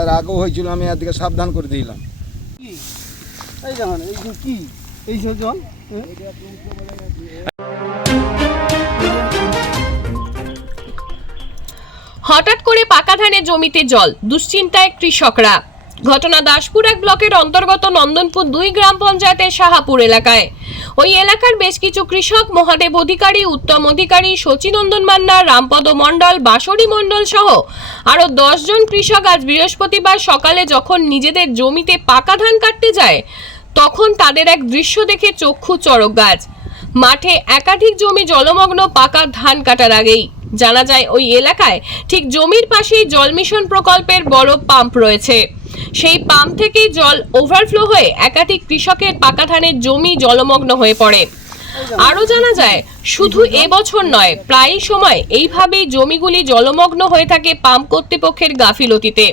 এর আগেও হয়েছিল আমি এদিকে সাবধান করে দিলাম। এই দেখেন এই যে কি? এই জল হ্যাঁ? হঠাৎ করে পাকা ধানের জমিতে জল দুশ্চিন্তায় কৃষকরা। ঘটনা দাসপুর এক ব্লকের অন্তর্গত নন্দনপুর দুই গ্রাম পঞ্চায়েতের সাহাপুর এলাকায়। ওই এলাকার বেশ কিছু কৃষক, মহাদেব অধিকারী, উত্তম অধিকারী শচীনন্দন মান্না, রামপদ মণ্ডল, বাসরি মণ্ডল সহ আরও জন কৃষক আজ বৃহস্পতিবার সকালে যখন নিজেদের জমিতে পাকা ধান কাটতে যায়, তখন তাদের এক দৃশ্য দেখে চক্ষু চড়ক গাছ। মাঠে একাধিক জমি জলমগ্ন পাকা ধান কাটার আগেই জানা যায়, ওই এলাকায় ঠিক জমির পাশেই জল মিশন প্রকল্পের বড় পাম্প রয়েছে। সেই পাম্প থেকেই জল ওভারফ্লো হয়ে একাধিক কৃষকের পাকা ধানের জমি জলমগ্ন হয়ে পড়ে। আরও জানা যায়, শুধু এবছর নয়, প্রায় সময় এইভাবেই জমিগুলি জলমগ্ন হয়ে থাকে পাম্প কর্তৃপক্ষের গাফিলতিতে।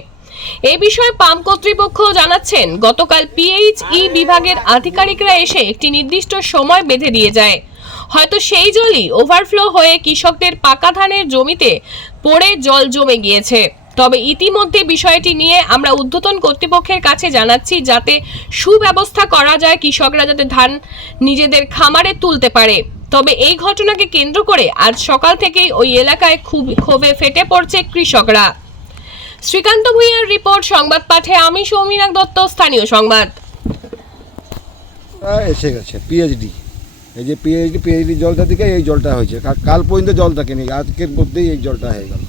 এ বিষয়ে পাম্প কর্তৃপক্ষ জানাচ্ছেন, গতকাল পিএইচই বিভাগের আধিকারিকরা এসে একটি নির্দিষ্ট সময় বেঁধে দিয়ে যায়। হয়তো সেই জলই ওভারফ্লো হয়ে কৃষকদের পাকা ধানের জমিতে পড়ে জল জমে গিয়েছে। তবে ইতিমধ্যে বিষয়টি নিয়ে আমরা ঊর্ধ্বতন কর্তৃপক্ষের কাছে জানাচ্ছি যাতে সুব্যবস্থা করা যায় কৃষকরা যাতে ধান নিজেদের খামারে তুলতে পারে। তবে এই ঘটনাকে কেন্দ্র করে আজ সকাল থেকেই ওই এলাকায় খুব ক্ষোভে ফেটে পড়ছে কৃষকরা। শ্রীকান্ত ভূঁইয়ার রিপোর্ট, সংবাদ পাঠে আমি সৌমিনাক দত্ত, স্থানীয় সংবাদ। এসে গেছে পিএইচডি এই যে পিএইচডি পিএইচডি জলটা থেকে এই জলটা হয়েছে। কাল পর্যন্ত জল থাকেনি, আজকের মধ্যেই এই জলটা হয়ে গেল।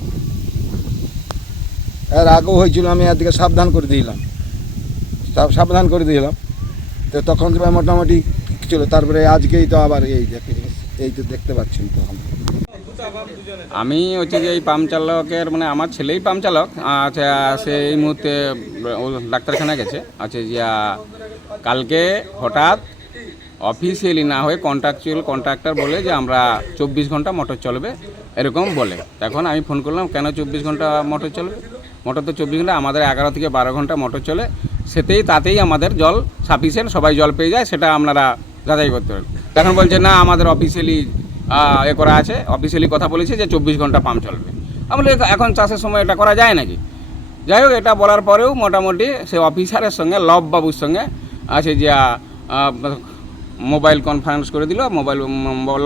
এর আগেও হয়েছিল, আমি এদিকে সাবধান করে দিলাম সাবধান করে দিলাম তো তখন তো মোটামুটি ছিল তারপরে আজকেই তো আবার এই এই তো দেখতে পাচ্ছেন তো আমি হচ্ছে যে এই পাম্প চালকের মানে আমার ছেলেই পাম্প চালক আচ্ছা সে এই মুহূর্তে ডাক্তারখানায় গেছে। আচ্ছা যে কালকে হঠাৎ অফিসিয়ালি না হয়ে কন্ট্রাকচুয়াল কন্ট্রাক্টর বলে যে, আমরা চব্বিশ ঘণ্টা মোটর চলবে, এরকম বলে। এখন আমি ফোন করলাম, কেন চব্বিশ ঘণ্টা মোটর চলবে? মোটর তো চব্বিশ ঘণ্টা, আমাদের এগারো থেকে বারো ঘণ্টা মোটর চলে। সেতেই তাতেই আমাদের জল সাফিসিয়েন্ট সবাই জল পেয়ে যায়, সেটা আপনারা যাচাই করতে পারেন। এখন বলছে, না, আমাদের অফিসিয়ালি এ করা আছে। অফিসিয়ালি কথা বলেছে যে চব্বিশ ঘণ্টা পাম্প চলবে। আমি এখন চাষের সময় এটা করা যায় নাকি? যাই হোক, এটা বলার পরেও মোটামুটি সে অফিসারের সঙ্গে লব বাবুর সঙ্গে আছে যে মোবাইল কনফারেন্স করে দিল। মোবাইল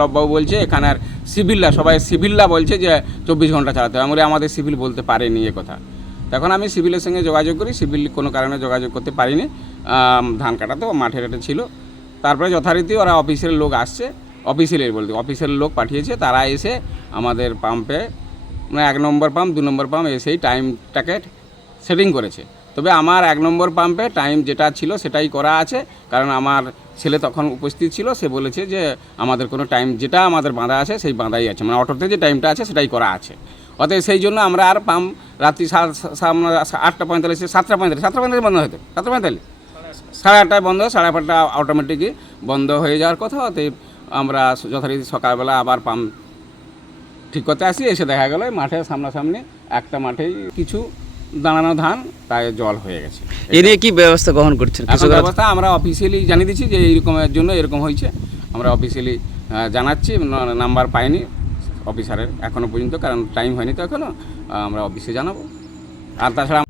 লববাবু বলছে এখানের সিভিলরা সবাই সিভিলরা বলছে যে চব্বিশ ঘণ্টা চালাতে হবে। আমি আমাদের সিভিল বলতে পারেনি এ কথা। তখন আমি সিভিলের সঙ্গে যোগাযোগ করি, সিভিল কোনো কারণে যোগাযোগ করতে পারিনি। ধান কাটা তো মাঠে ঘাটে ছিল। তারপরে যথারীতি ওরা অফিসের লোক আসছে অফিসিয়ালের বলতে অফিসের লোক পাঠিয়েছে। তারা এসে আমাদের পাম্পে মানে এক নম্বর পাম্প, দু নম্বর পাম্প এসেই টাইমটাকে সেটিং করেছে। তবে আমার এক নম্বর পাম্পে টাইম যেটা ছিল সেটাই করা আছে। কারণ আমার ছেলে তখন উপস্থিত ছিল, সে বলেছে যে আমাদের কোনো টাইম যেটা আমাদের বাঁধা আছে, সেই বাঁধাই আছে। মানে অটোতে যে টাইমটা আছে সেটাই করা আছে। অতএব সেই জন্য আমরা আর পাম্প রাত্রি আটটা পঁয়তাল্লিশে সাতটা পঁয়তাল্লিশ সাতটা পঁয়তাল্লিশ বন্ধ হতো সাতটা পঁয়তাল্লিশ। সাড়ে আটটায় বন্ধ সাড়ে আটটা অটোমেটিকই বন্ধ হয়ে যাওয়ার কথা অতএব আমরা যথারীতি সকালবেলা আবার পাম্প ঠিক করতে আসি এসে দেখা গেল মাঠের সামনাসামনি একটা মাঠেই কিছু দাঁড়ানো ধান তাই জল হয়ে গেছে। এ নিয়ে কি ব্যবস্থা গ্রহণ করছেন ব্যবস্থা আমরা অফিসিয়ালি জানিয়ে দিচ্ছি যে এইরকমের জন্য এরকম হয়েছে। আমরা অফিসিয়ালি জানাচ্ছি নাম্বার পাইনি। অফিসারের এখনও পর্যন্ত কারণ টাইম হয়নি তো এখনও আমরা অফিসে জানাব। আর তাছাড়া